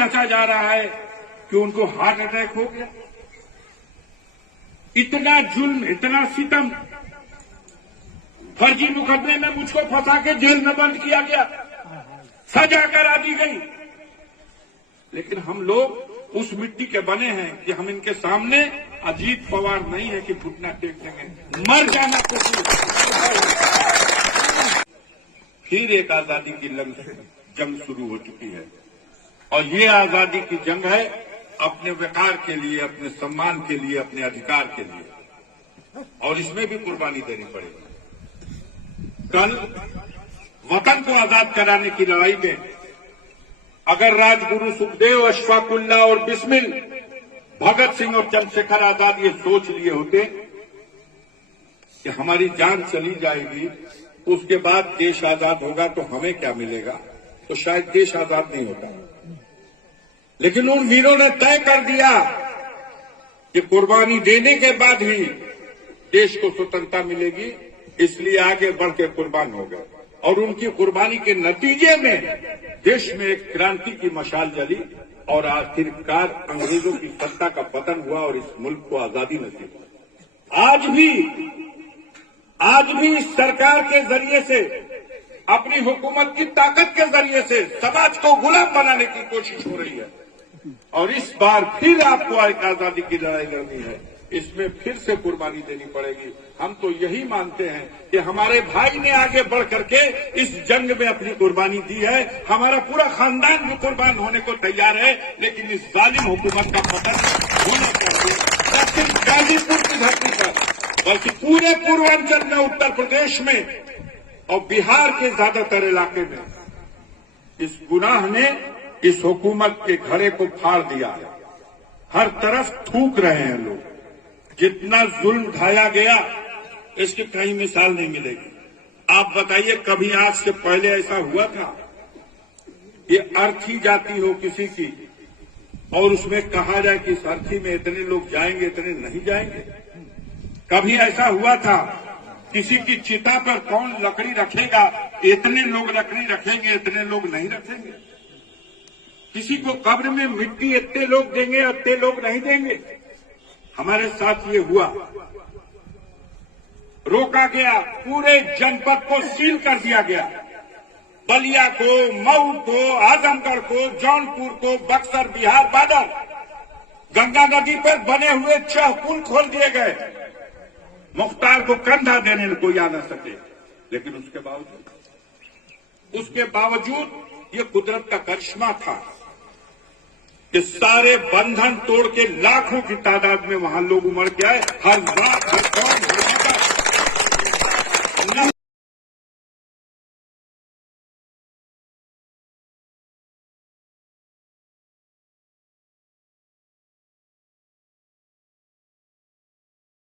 रचा जा रहा है कि उनको हार्ट अटैक हो गया। इतना जुल्म, इतना सितम, फर्जी मुकदमे में मुझको फंसा के जेल में बंद किया गया, सजा करा दी गई। लेकिन हम लोग उस मिट्टी के बने हैं कि हम इनके सामने अजीत पवार नहीं है कि घुटना टेक देंगे, मर जाना फिर एक आजादी की जंग शुरू हो चुकी है। और ये आजादी की जंग है अपने वकार के लिए, अपने सम्मान के लिए, अपने अधिकार के लिए, और इसमें भी कुर्बानी देनी पड़ेगी। कल वतन को आजाद कराने की लड़ाई में अगर राजगुरु सुखदेव, अशफाकुल्ला और बिस्मिल, भगत सिंह और चंद्रशेखर आजाद ये सोच लिए होते कि हमारी जान चली जाएगी, उसके बाद देश आजाद होगा तो हमें क्या मिलेगा, तो शायद देश आजाद नहीं होता। लेकिन उन वीरों ने तय कर दिया कि कुर्बानी देने के बाद ही देश को स्वतंत्रता मिलेगी, इसलिए आगे बढ़ के कुर्बान हो गए। और उनकी कुर्बानी के नतीजे में देश में एक क्रांति की मशाल जली और आखिरकार अंग्रेजों की सत्ता का पतन हुआ और इस मुल्क को आजादी नसीब हुई। आज भी इस सरकार के जरिए से, अपनी हुकूमत की ताकत के जरिए से समाज को गुलाम बनाने की कोशिश हो रही है। और इस बार फिर आपको एक आजादी की लड़ाई लड़नी है, इसमें फिर से कुर्बानी देनी पड़ेगी। हम तो यही मानते हैं कि हमारे भाई ने आगे बढ़ करके इस जंग में अपनी कुर्बानी दी है, हमारा पूरा खानदान भी कुर्बान होने को तैयार है, लेकिन इस जालिम हुकूमत का पतन होना चाहिए, न सिर्फ गाजीपुर की धरती पर बल्कि पूरे पूर्वांचल में, उत्तर प्रदेश में और बिहार के ज्यादातर इलाके में। इस गुनाह ने इस हुकूमत के घड़े को फाड़ दिया है। हर तरफ थूक रहे हैं लोग। जितना जुल्म ढाया गया, इसकी कहीं मिसाल नहीं मिलेगी। आप बताइए, कभी आज से पहले ऐसा हुआ था? ये अर्थी जाति हो किसी की और उसमें कहा जाए कि इस अर्थी में इतने लोग जाएंगे, इतने नहीं जाएंगे? कभी ऐसा हुआ था? किसी की चिता पर कौन लकड़ी रखेगा, इतने लोग लकड़ी रखेंगे, इतने लोग नहीं रखेंगे? किसी को कब्र में मिट्टी इतने लोग देंगे, इतने लोग नहीं देंगे? हमारे साथ ये हुआ, रोका गया, पूरे जनपद को सील कर दिया गया। बलिया को, मऊ को, आजमगढ़ को, जौनपुर को, बक्सर, बिहार बॉर्डर, गंगा नदी पर बने हुए 6 पुल खोल दिए गए। मुख्तार को कंधा देने कोई आ न सके। लेकिन उसके बावजूद ये कुदरत का करिश्मा था कि सारे बंधन तोड़ के लाखों की तादाद में वहां लोग उमड़ के आए। हर रात, हर कौन, हर